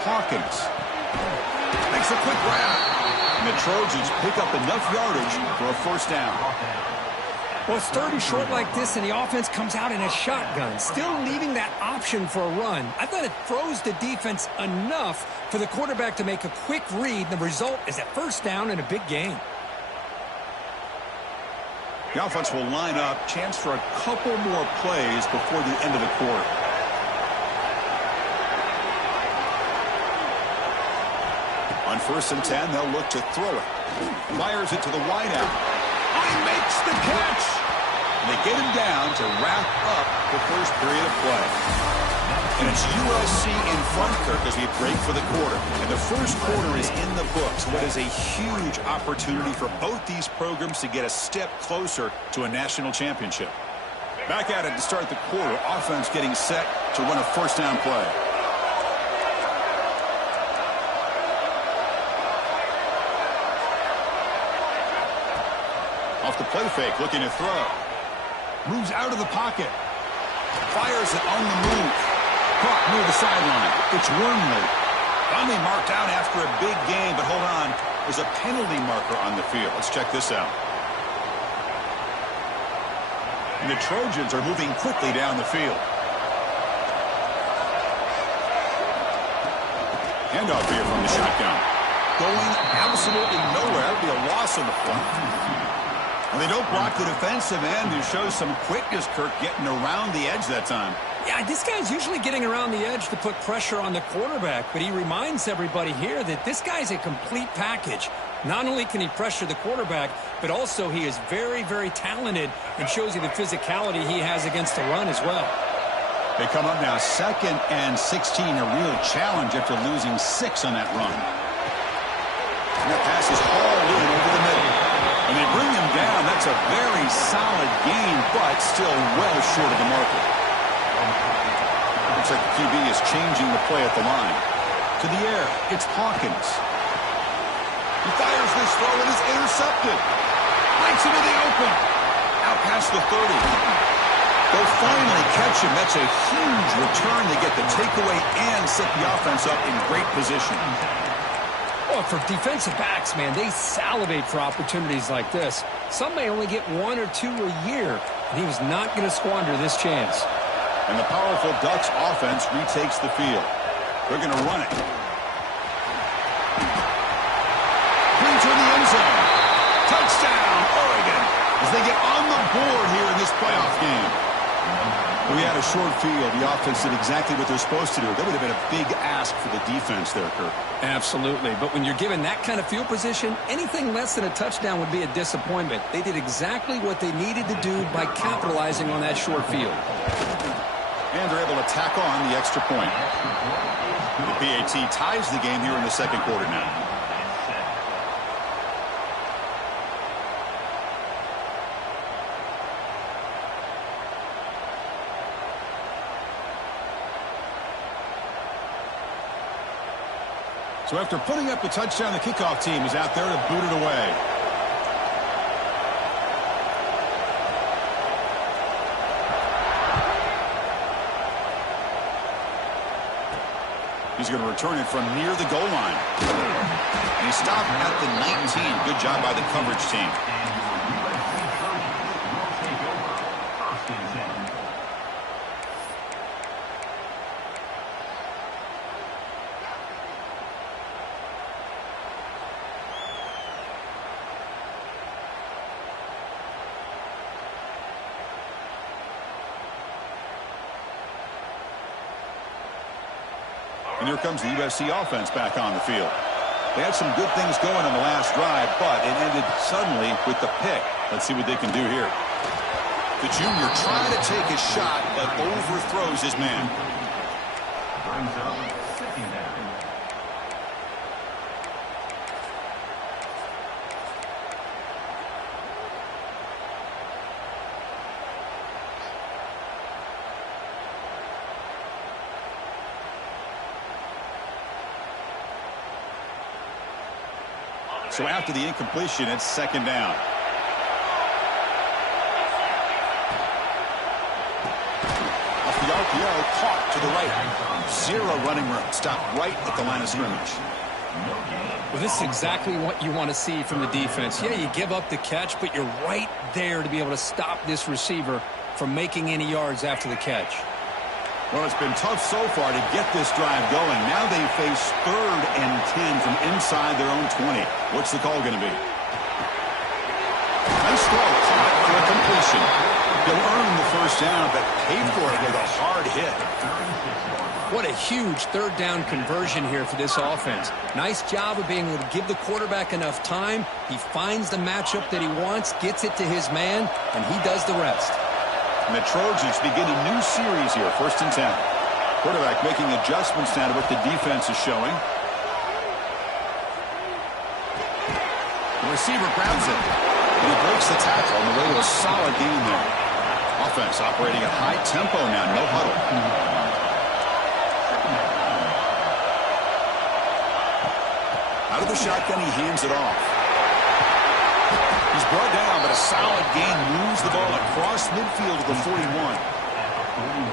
Hawkins makes a quick grab. And the Trojans pick up enough yardage for a first down. Well, it's third and short like this, and the offense comes out in a shotgun, still leaving that option for a run. I thought it throws the defense enough for the quarterback to make a quick read. The result is a first down and a big gain. The offense will line up, chance for a couple more plays before the end of the quarter. On 1st and 10, they'll look to throw it. Fires it to the wideout. He makes the catch. And they get him down to wrap up the first period of play. And it's USC in front, Kirk, as we break for the quarter. And the first quarter is in the books. What is a huge opportunity for both these programs to get a step closer to a national championship. Back at it to start the quarter. Offense getting set to run a first down play. Off the play fake, looking to throw. Moves out of the pocket. Fires it on the move. Caught near the sideline. It's Wormley. Finally marked out after a big game, but hold on. There's a penalty marker on the field. Let's check this out. And the Trojans are moving quickly down the field. Handoff here from the shotgun. Going absolutely nowhere. That would be a loss on the front. Well, they don't block the defensive end. It shows some quickness, Kirk, getting around the edge that time. Yeah, this guy's usually getting around the edge to put pressure on the quarterback, but he reminds everybody here that this guy's a complete package. Not only can he pressure the quarterback, but also he is very, very talented and shows you the physicality he has against the run as well. They come up now 2nd and 16, a real challenge after losing 6 on that run. And that pass is hauled in over the middle. And they bring him down. That's a very solid gain, but still well short of the marker. Looks like the QB is changing the play at the line. To the air, it's Hawkins. He fires this throw and is intercepted. Breaks into the open. Out past the 30. They'll finally catch him. That's a huge return. They get the takeaway and set the offense up in great position. Well, for defensive backs, man, they salivate for opportunities like this. Some may only get 1 or 2 a year, and he was not going to squander this chance. And the powerful Ducks offense retakes the field. They're going to run it. Brings her in the end zone. Touchdown, Oregon, as they get on the board here in this playoff game. We had a short field. The offense did exactly what they're supposed to do. That would have been a big ask for the defense there, Kirk. Absolutely. But when you're given that kind of field position, anything less than a touchdown would be a disappointment. They did exactly what they needed to do by capitalizing on that short field. And they're able to tack on the extra point. The PAT ties the game here in the second quarter now. So after putting up the touchdown, the kickoff team is out there to boot it away. He's going to return it from near the goal line. And he stopped at the 19. Good job by the coverage team. And here comes the USC offense back on the field. They had some good things going on the last drive, but it ended suddenly with the pick. Let's see what they can do here. The junior trying to take a shot, but overthrows his man. Brings up second down. So after the incompletion, it's second down. Off the RPO, caught to the right. Zero running room. Stopped right at the line of scrimmage. Well, this is exactly what you want to see from the defense. Yeah, you give up the catch, but you're right there to be able to stop this receiver from making any yards after the catch. Well, it's been tough so far to get this drive going. Now they face 3rd and 10 from inside their own 20. What's the call going to be? Nice throw, caught for a completion. He'll earn the first down, but paid for it with a hard hit. What a huge 3rd down conversion here for this offense. Nice job of being able to give the quarterback enough time. He finds the matchup that he wants, gets it to his man, and he does the rest. And the Trojans begin a new series here, 1st and 10. Quarterback making adjustments now to what the defense is showing. The receiver grabs it. And he breaks the tackle on the way to a solid gain there. Offense operating at high tempo now, no huddle. Out of the shotgun, he hands it off. He's brought down, but a solid gain moves the ball across midfield to the 41.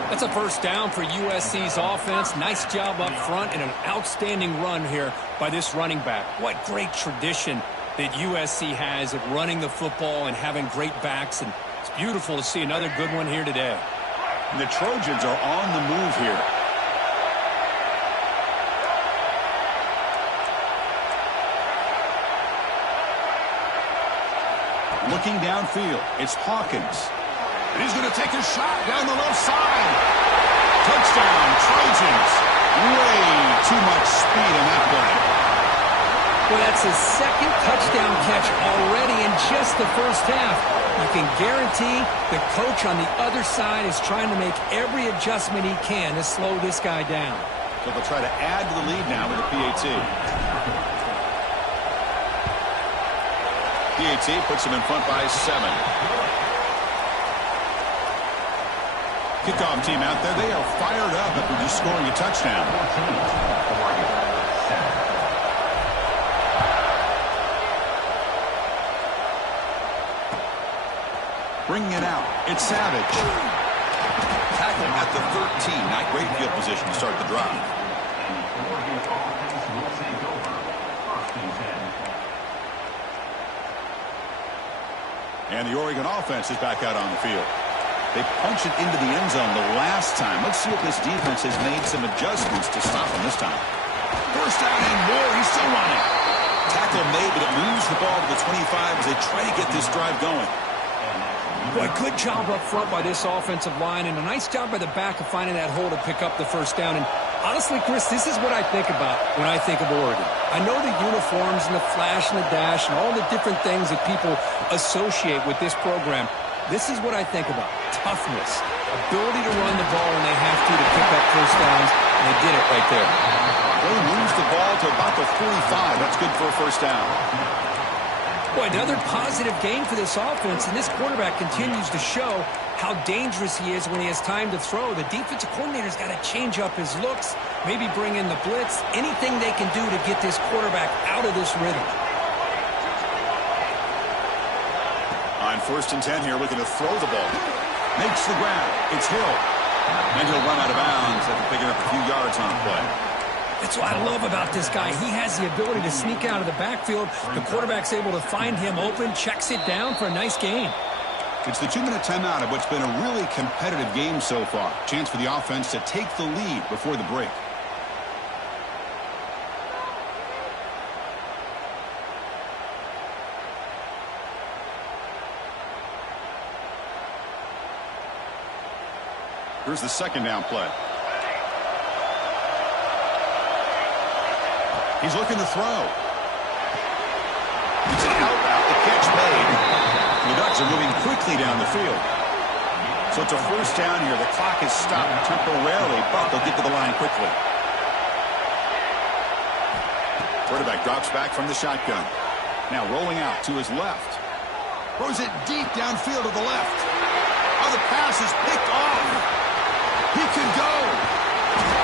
That's a first down for USC's offense. Nice job up front and an outstanding run here by this running back. What great tradition that USC has of running the football and having great backs, and it's beautiful to see another good one here today. And the Trojans are on the move here. Looking downfield, it's Hawkins. And he's going to take a shot down the left side. Touchdown, Trojans. Way too much speed in that play. Well, that's his 2nd touchdown catch already in just the first half. You can guarantee the coach on the other side is trying to make every adjustment he can to slow this guy down. So they'll try to add to the lead now with the PAT. PAT puts him in front by 7. Kickoff team out there. They are fired up after just scoring a touchdown. Bringing it out. It's Savage. Tackle at the 13. Not great field position to start the drive. And the Oregon offense is back out on the field. They punch it into the end zone the last time. Let's see if this defense has made some adjustments to stop him this time. First down and more. He's still running. Tackle made, but it moves the ball to the 25 as they try to get this drive going. Boy, good job up front by this offensive line, and a nice job by the back of finding that hole to pick up the first down. And honestly, Chris, this is what I think about when I think of Oregon. I know the uniforms and the flash and the dash and all the different things that people associate with this program. This is what I think about. Toughness, ability to run the ball when they have to pick up first downs, and they did it right there. Well, he moves the ball to about the 45. That's good for a first down. Boy, another positive game for this offense, and this quarterback continues to show how dangerous he is when he has time to throw. The defensive coordinator's got to change up his looks, maybe bring in the blitz, anything they can do to get this quarterback out of this rhythm. On 1st and 10 here, looking to throw the ball. Makes the grab. It's Hill. And he'll run out of bounds after picking up a few yards on the play. That's what I love about this guy. He has the ability to sneak out of the backfield. The quarterback's able to find him open, checks it down for a nice gain. It's the 2-minute timeout of what's been a really competitive game so far. Chance for the offense to take the lead before the break. Here's the 2nd down play. He's looking to throw. It's an out route. The catch made. The Ducks are moving quickly down the field. So it's a first down here. The clock is stopped temporarily, but they'll get to the line quickly. Quarterback drops back from the shotgun. Now rolling out to his left. Throws it deep downfield to the left. Oh, the pass is picked off. He could go.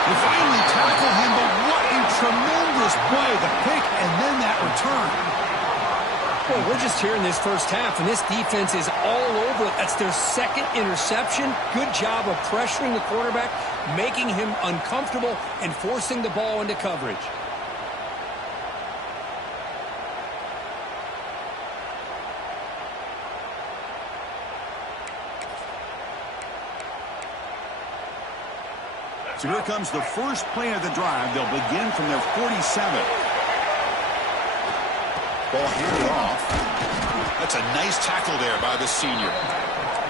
They finally tackle him, but what a tremendous play. The pick and then that return. Well, we're just here in this first half, and this defense is all over it. That's their 2nd interception. Good job of pressuring the quarterback, making him uncomfortable and forcing the ball into coverage. So here comes the first play of the drive. They'll begin from their 47. Ball handed off. That's a nice tackle there by the senior.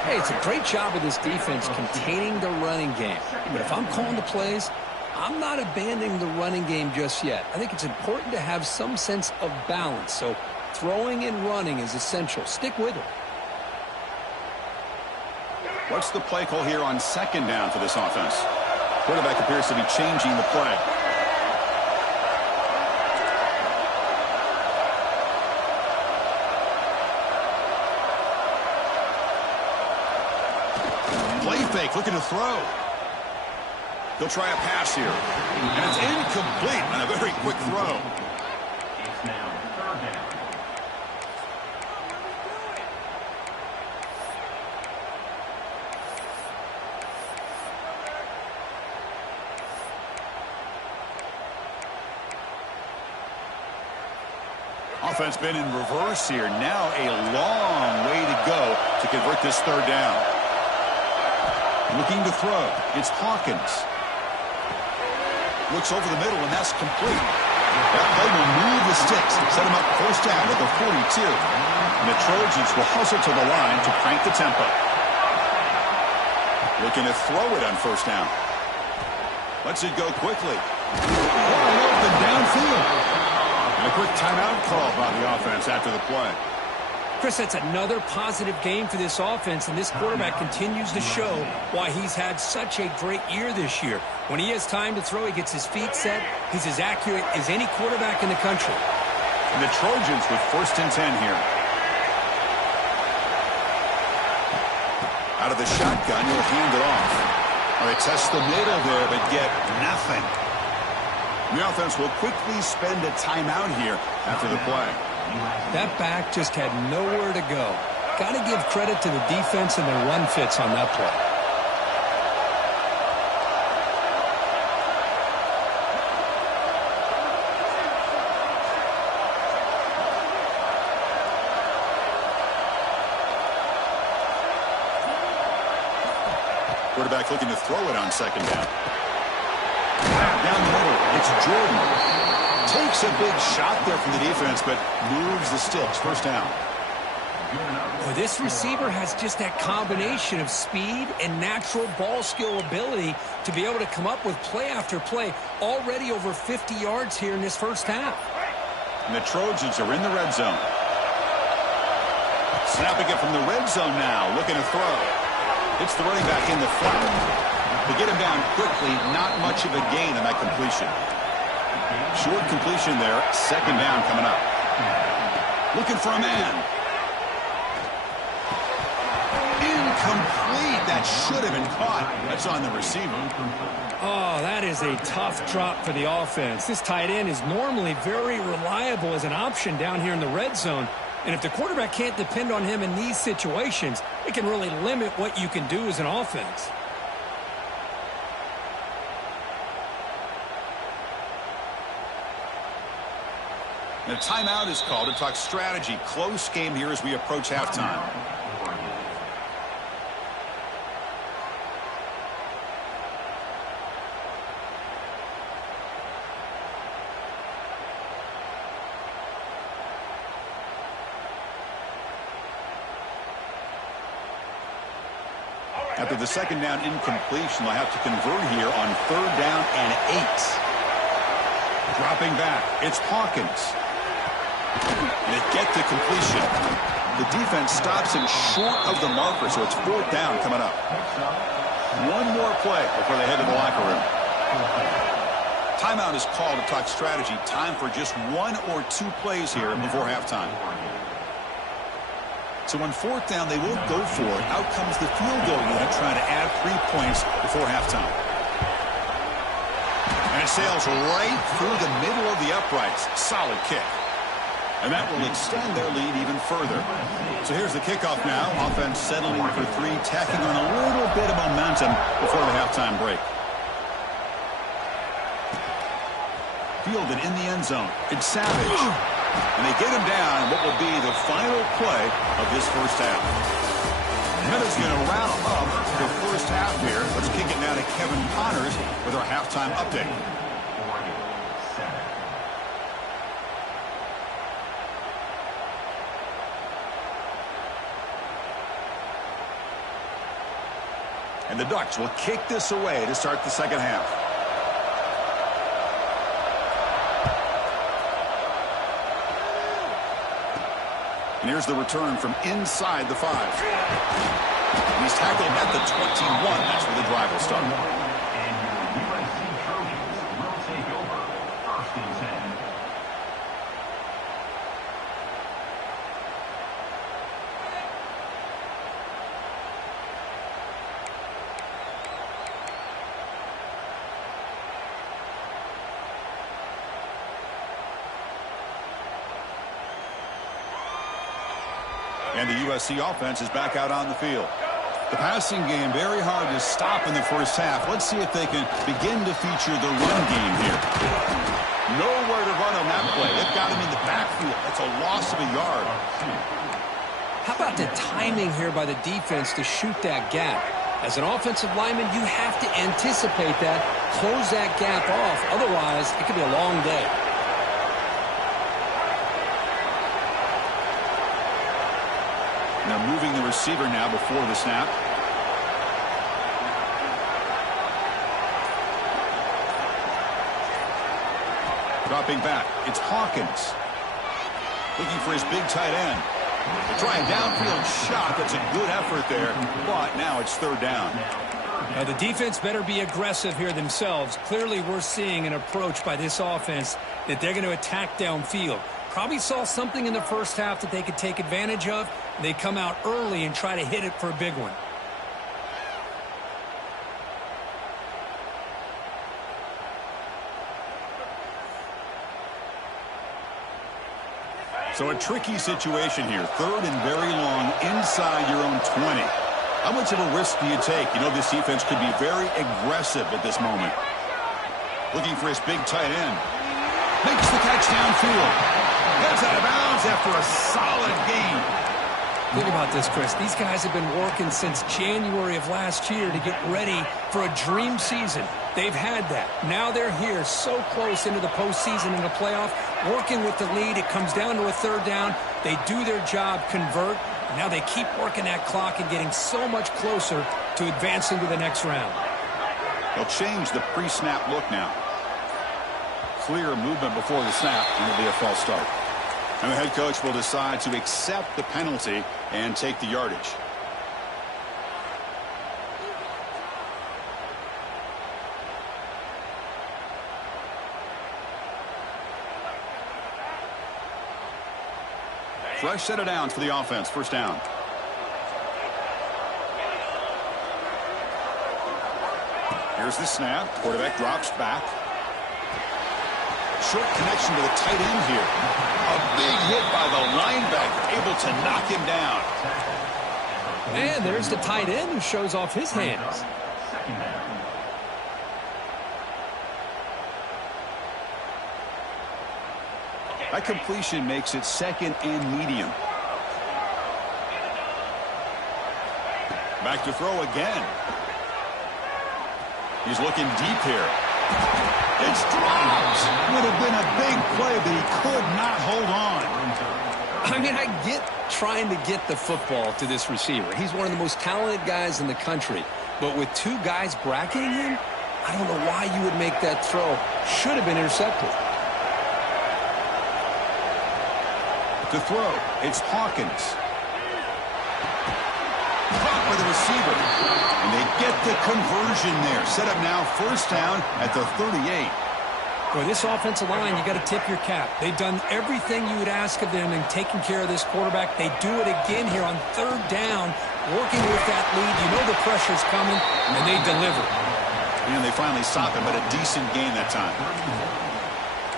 Hey, it's a great job of this defense containing the running game. But if I'm calling the plays, I'm not abandoning the running game just yet. I think it's important to have some sense of balance. So throwing and running is essential. Stick with it. What's the play call here on second down for this offense? Quarterback appears to be changing the play. Play fake, looking to throw. He'll try a pass here. And it's incomplete on a very quick throw. It's now third down. Offense been in reverse here. Now a long way to go to convert this third down. Looking to throw. It's Hawkins. Looks over the middle, and that's complete. That play will move the sticks. Set him up first down at the 42. And the Trojans will hustle to the line to crank the tempo. Looking to throw it on first down. Lets it go quickly. Wide open downfield. And a quick timeout call by the offense after the play. Chris, that's another positive game for this offense, and this quarterback continues to show why he's had such a great year this year. When he has time to throw, he gets his feet set. He's as accurate as any quarterback in the country. And the Trojans with first and 10 here. Out of the shotgun, he'll hand it off. All right, test the middle there, but get nothing. The offense will quickly spend a timeout here after the play. That back just had nowhere to go. Got to give credit to the defense and their run fits on that play. Quarterback looking to throw it on second down. Down the middle, it's Jordan. Takes a big shot there from the defense, but moves the sticks. First down. Well, this receiver has just that combination of speed and natural ball skill ability to be able to come up with play after play. Already over 50 yards here in this first half. And the Trojans are in the red zone. Snapping it from the red zone now, looking to throw. It's the running back in the flat. To get him down quickly, not much of a gain on that completion. Short completion there, second down coming up. Looking for a man. Incomplete. That should have been caught. That's on the receiver. Oh, that is a tough drop for the offense. This tight end is normally very reliable as an option down here in the red zone. And if the quarterback can't depend on him in these situations, it can really limit what you can do as an offense. The timeout is called to talk strategy. Close game here as we approach halftime. After the second down incompletion, they'll have to convert here on third down and 8. Dropping back, it's Hawkins. They get the completion. The defense stops him short of the marker, so it's fourth down coming up. One more play before they head to the locker room. Timeout is called to talk strategy. Time for just one or two plays here before halftime. So on fourth down, they will go for it. Out comes the field goal unit trying to add 3 points before halftime. And it sails right through the middle of the uprights. Solid kick. And that will extend their lead even further. So here's the kickoff now. Offense settling for 3, tacking on a little bit of momentum before the halftime break. fielded in the end zone. It's Savage. And they get him down in what will be the final play of this first half. Minutes going to wrap up the first half here. Let's kick it now to Kevin Connors with our halftime update. And the Ducks will kick this away to start the second half. And here's the return from inside the 5. He's tackled at the 21. That's where the drive will start. And your USC Trojans will take over 1st and 10. And the USC offense is back out on the field. The passing game very hard to stop in the first half. Let's see if they can begin to feature the run game here. Nowhere to run on that play. They've got him in the backfield. That's a loss of a yard. How about the timing here by the defense to shoot that gap? As an offensive lineman, you have to anticipate that, close that gap off. Otherwise, it could be a long day. They're moving the receiver now before the snap. Dropping back, it's Hawkins. Looking for his big tight end. They try a downfield shot. That's a good effort there, but now it's third down. Now the defense better be aggressive here themselves. Clearly we're seeing an approach by this offense that they're going to attack downfield. Probably saw something in the first half that they could take advantage of. They come out early and try to hit it for a big one. So a tricky situation here. Third and very long inside your own 20. How much of a risk do you take? You know, this defense could be very aggressive at this moment. Looking for his big tight end. Makes the catch downfield. Gets out of bounds after a solid gain. Think about this, Chris. These guys have been working since January of last year to get ready for a dream season. They've had that. Now they're here so close into the postseason and the playoff, working with the lead. It comes down to a third down. They do their job, convert. Now they keep working that clock and getting so much closer to advancing to the next round. They'll change the pre-snap look now. Clear movement before the snap, and it'll be a false start. And the head coach will decide to accept the penalty and take the yardage. Fresh set of downs for the offense. First down. Here's the snap. Quarterback drops back. Short connection to the tight end here. A big hit by the linebacker, able to knock him down. And there's the tight end who shows off his hands. Second down. That completion makes it second and medium. Back to throw again. He's looking deep here. It's dropped. Would have been a big play, but he could not hold on. I mean, I get trying to get the football to this receiver. He's one of the most talented guys in the country. But with two guys bracketing him, I don't know why you would make that throw. Should have been intercepted. To throw, it's Hawkins. Caught by the receiver. And they get the conversion there. Set up now first down at the 38. Boy, this offensive line, you got to tip your cap. They've done everything you would ask of them in taking care of this quarterback. They do it again here on third down, working with that lead. You know the pressure's coming, and they deliver. And they finally stop him, but a decent gain that time.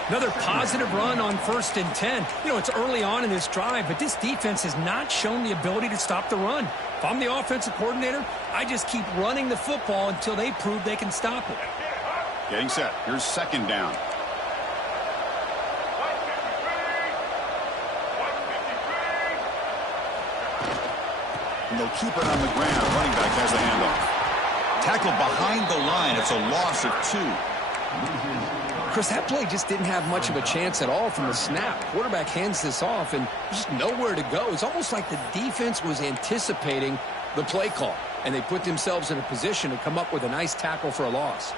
Another positive run on 1st and 10. You know, it's early on in this drive, but this defense has not shown the ability to stop the run. If I'm the offensive coordinator, I just keep running the football until they prove they can stop it. Getting set. Here's second down. and they'll keep it on the ground. Running back has the handoff. Tackled behind the line. It's a loss of 2. Chris, that play just didn't have much of a chance at all from the snap. Quarterback hands this off, and there's just nowhere to go. It's almost like the defense was anticipating the play call, and they put themselves in a position to come up with a nice tackle for a loss.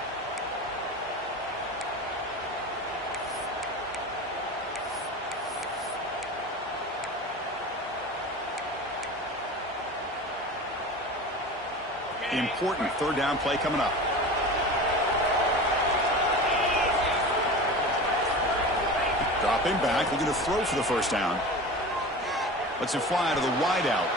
Important third down play coming up. Dropping back, looking to throw for the first down. Lets it fly to the wideout.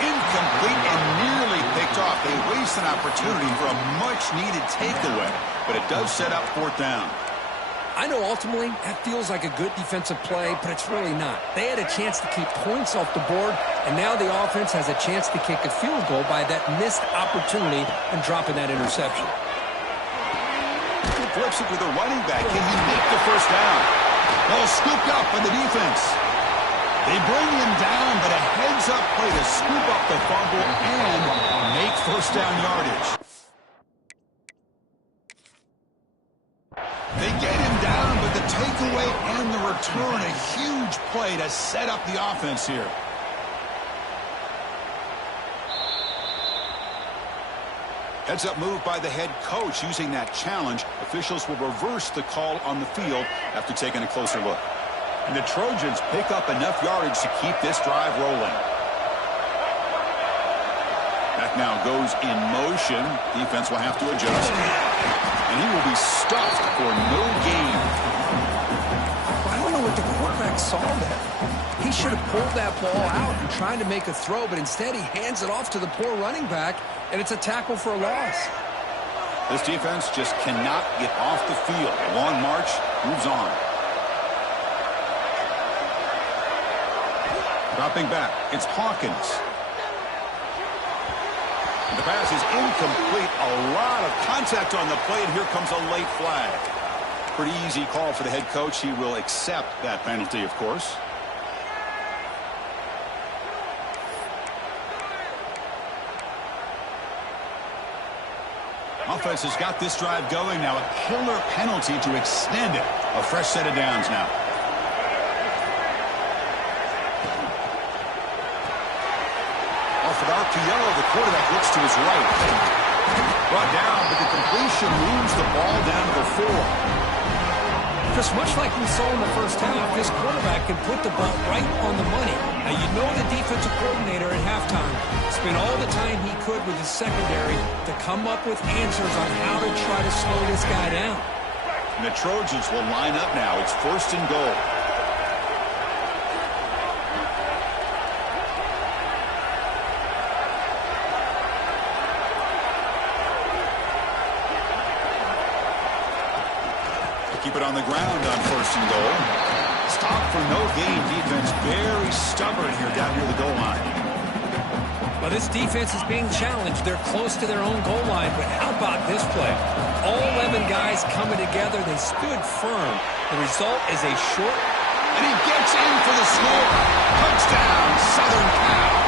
Incomplete and nearly picked off. They waste an opportunity for a much-needed takeaway, but it does set up fourth down. I know ultimately that feels like a good defensive play, but it's really not. They had a chance to keep points off the board, and now the offense has a chance to kick a field goal by that missed opportunity and dropping that interception. He flips it to the running back. Can he make the first down? Ball scooped up by the defense. They bring him down, but a heads-up play to scoop up the fumble and make first down yardage. They get him down, but the takeaway and the return, a huge play to set up the offense here. Heads-up move by the head coach using that challenge. Officials will reverse the call on the field after taking a closer look. And the Trojans pick up enough yardage to keep this drive rolling. Back now goes in motion. Defense will have to adjust. And he will be stuffed for no gain. I don't know what the quarterback saw there. He should have pulled that ball out and tried to make a throw, but instead he hands it off to the poor running back, and it's a tackle for a loss. This defense just cannot get off the field. A long march moves on. Dropping back, it's Hawkins. The pass is incomplete. A lot of contact on the play, and here comes a late flag. Pretty easy call for the head coach. He will accept that penalty, of course. Offense has got this drive going now. A killer penalty to extend it. A fresh set of downs now. Off an RPO, the quarterback looks to his right. Brought down, but the completion moves the ball down to the 4. Chris, much like we saw in the first half, this quarterback can put the ball right on the money. Now, you know the defensive coordinator at halftime spent all the time he could with his secondary to come up with answers on how to try to slow this guy down. And the Trojans will line up now. It's first and goal. Keep it on the ground on first and goal. Stop for no gain. Defense very stubborn here down near the goal line. Well, this defense is being challenged. They're close to their own goal line, but how about this play? All 11 guys coming together. They stood firm. The result is a short. And he gets in for the score. Touchdown, Southern Cal.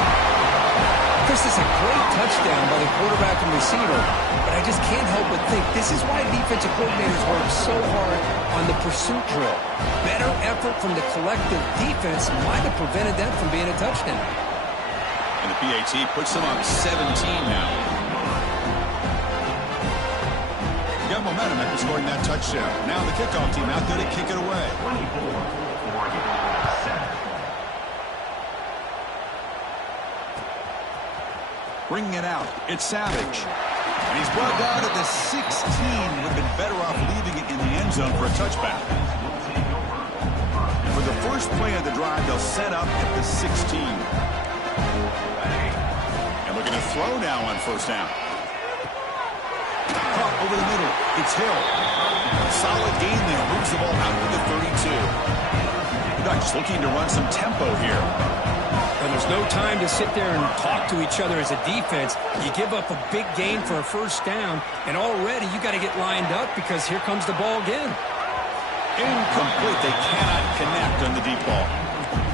This is a great touchdown by the quarterback and receiver, but I just can't help but think this is why defensive coordinators work so hard on the pursuit drill. Better effort from the collective defense might have prevented that from being a touchdown. And the PAT puts them on 17 now. You got momentum after scoring that touchdown. Now the kickoff team out there to kick it away. 24-7. Bringing it out, it's Savage. And he's brought down at the 16. Would have been better off leaving it in the end zone for a touchback. And for the first play of the drive, they'll set up at the 16. And looking to throw now on first down. Caught over the middle, it's Hill. Solid gain there, moves the ball out to the 32. The Ducks looking to run some tempo here. And there's no time to sit there and talk to each other as a defense. You give up a big gain for a first down, and already you got to get lined up because here comes the ball again. Incomplete. They cannot connect on the deep ball.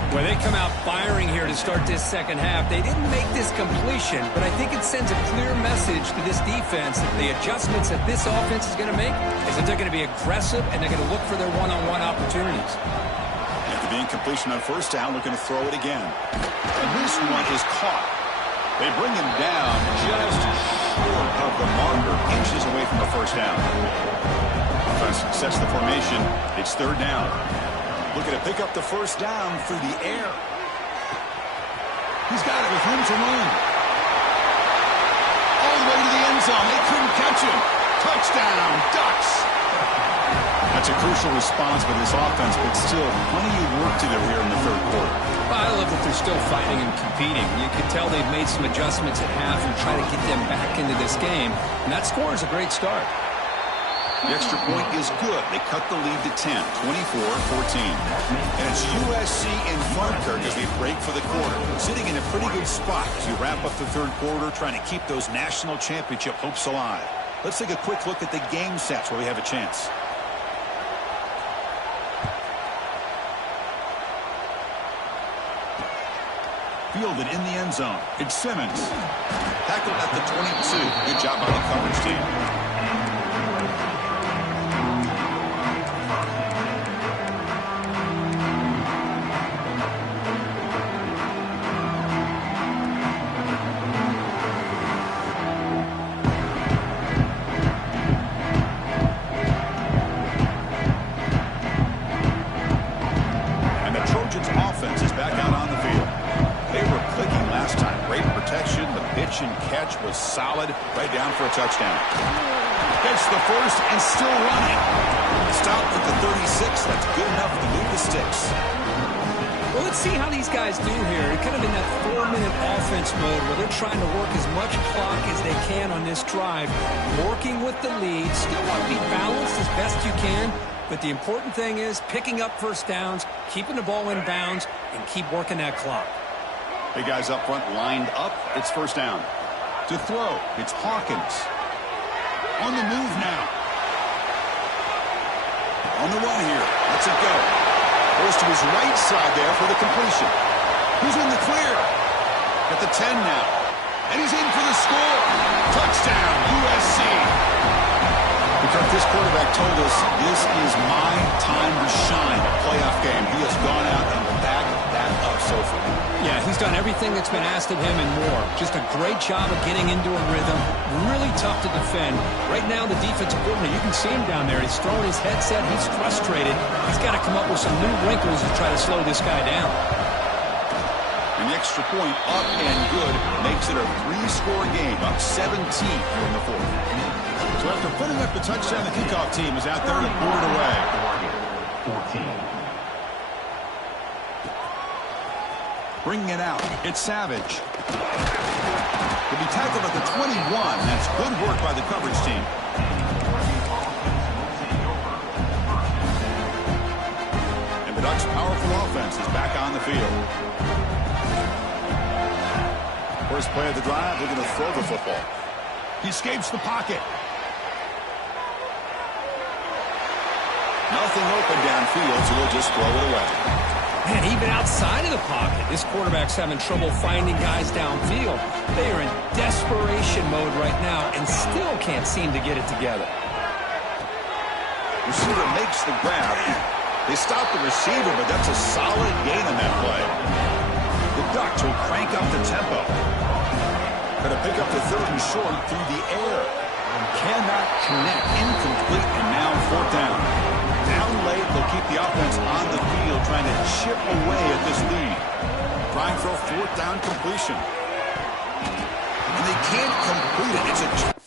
Well, they come out firing here to start this second half. They didn't make this completion, but I think it sends a clear message to this defense that the adjustments that this offense is going to make is that they're going to be aggressive and they're going to look for their one-on-one opportunities. After the incompletion on first down, looking to throw it again. And this one is caught. They bring him down just short of the marker, inches away from the first down. Offense sets the formation. It's third down. Looking to pick up the first down through the air. He's got it with room to run. All the way to the end zone. They couldn't catch him. Touchdown, Ducks. That's a crucial response by this offense, but still plenty of work to do here in the third quarter. Well, I love that they're still fighting and competing. You can tell they've made some adjustments at half and try to get them back into this game. And that score is a great start. The extra point is good. They cut the lead to 10, 24-14. And it's USC in front, Kirk, as we break for the quarter. Sitting in a pretty good spot as we wrap up the third quarter, trying to keep those national championship hopes alive. Let's take a quick look at the game sets where we have a chance. Fielded in the end zone. It's Simmons. Tackled at the 22. Good job by the coverage team. Was solid, right down for a touchdown. Gets the first and still running. Stopped at the 36. That's good enough to move the sticks. Well, let's see how these guys do here. They're kind of in that 4-minute offense mode where they're trying to work as much clock as they can on this drive, working with the lead. Still want to be balanced as best you can, but the important thing is picking up first downs, keeping the ball in bounds, and keep working that clock. Big guys up front lined up. It's first down. To throw, it's Hawkins. On the move now. On the run here. Lets it go. Goes to his right side there for the completion. He's in the clear. At the 10 now. And he's in for the score. Touchdown, USC. Because this quarterback told us this is my time to shine. A playoff game. He has gone out and backed that up so far. Yeah, he's done everything that's been asked of him and more. Just a great job of getting into a rhythm. Really tough to defend. Right now, the defensive coordinator, you can see him down there. He's throwing his headset. He's frustrated. He's got to come up with some new wrinkles to try to slow this guy down. An extra point up and good makes it a 3-score game, up 17 here in the fourth. So after putting up the touchdown, the kickoff team is out there to board it away. 14. Bringing it out, it's Savage. He'll be tackled at the 21. That's good work by the coverage team. And the Ducks' powerful offense is back on the field. First play of the drive, looking to throw the football. He escapes the pocket. Nothing open downfield, so he'll just throw it away. Man, even outside of the pocket, this quarterback's having trouble finding guys downfield. They are in desperation mode right now and still can't seem to get it together. Receiver makes the grab. They stop the receiver, but that's a solid gain on that play. The Ducks will crank up the tempo. Going to pick up the third and short through the air. Cannot connect. Incomplete, and now fourth down. Down late, they'll keep the offense on the field, trying to chip away at this lead. Trying for a fourth down completion. And they can't complete it. It's a